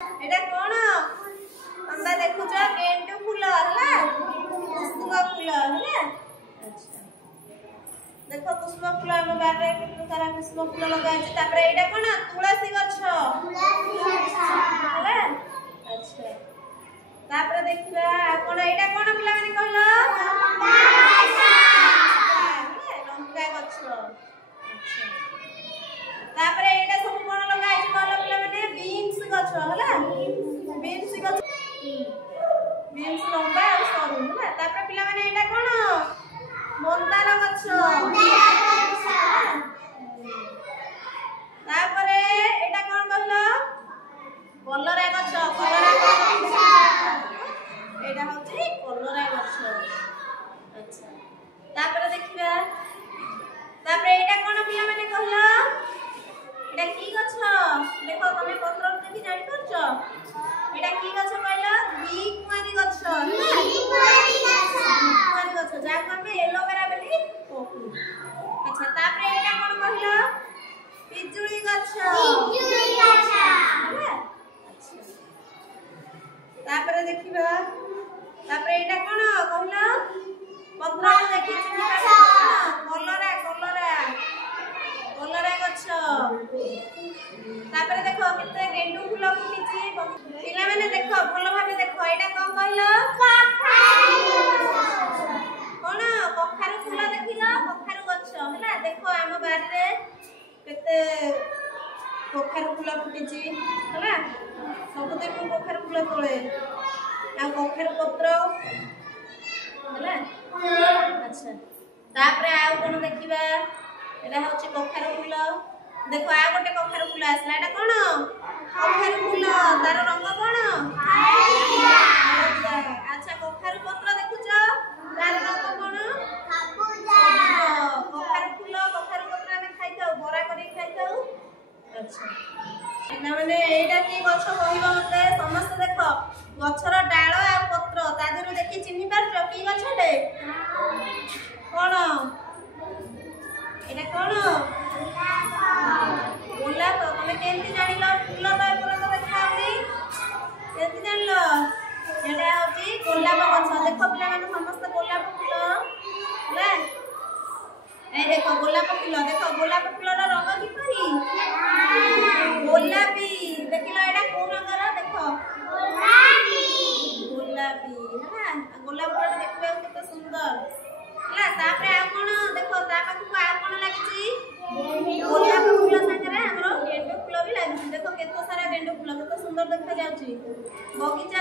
एटा कोन अंदा देखु छ गेंडू फूल हला कुसुम फूल हला। अच्छा देखो कुसुम फूल हम बारे कितना सारा कुसुम फूल लगा छै। तापर एटा कोन तुलसी गछ हला। अच्छा तापर देखिबा कोन एटा कोन पिला माने कहलो लंका गछ। अच्छा तापर एटा सब कोन लगा छै कहलो पिला माने बीन्स गछ हला। बीन्स गछ बीन्स लंबा और सरू हला। तापर पिला माने एटा कोन मंदार गछ। तापर एटा कोन कहलो कलरा गछ। कलरा गछ एटा होची कलरा गछ। अच्छा तापर देखिबा तापर एटा कोन पिला माने कहलो एटा की गछ देखो तमे पत्र देखि जानि परछो एटा की गछ कहलो घिकुआरी गछ। घिकुआरी गछ जा कमे एलोवेरा बेली कोकु। अच्छा तापर एटा कोन कहलो पिजुली गछ। पिजुली गछ अच्छा तापर देखिबा तापर एटा कोन कहलो पत्र देखि चिनि पाछो कलरा कलरा कलरा गछ। तापर देखो केते गेंडू फूल फुटिछि पिला माने देखो भलो भाबे देखो एटा कोन कहलो कोन कखारु फूल देखिलो कखारु गछ हला। देखो हम बारी रे केते कखारु फूल फुटिछि हला। सब दिन को कखारु फूल तोळे आ कखारु पत्र हला। अच्छा तापर आ कोन देखिबा एटा होछि कखारु फूल। देखो आ गोटे कखारु फूल आसला एटा कोन कखारु फूल तार रंग कोन हळदिया। अच्छा कखारु पत्र देखुछ तार रंग कोन सबुजा। कखारु फूल कखारु पत्र ଆମେ खाइताउ बरा करी खाइताउ। अच्छा ना माने एटा की गछ कहिबा मते समस्त देखो गछर डाळ आ पत्र ता देरु देखि चिन्हि पारछ की गछ रे कोन एटा कोन गोलाप। तमे केंति जानिलो फूल तो एपर देखाउनी केंति जानिलो एटा होची गोलाप गछ। देखो पिला माने समस्त गोलाप फूल हला। ए देखो गोलाप फूल देखो गोलाप फूलर रंग किपरि गोलापी। देखिलो एटा को रंगर देखो गोलापी गोलापी हला। गोलाप फूल देखबे केते सुंदर हला। तापर आ कोन देखो ता पाखु आ कोन लागिछि गोलाप फूल संगरे हमरो गेंडू फूल भी लागिछि। देखो केते सारा गेंडू फूल केते सुंदर देखा जाउछि। बगीचा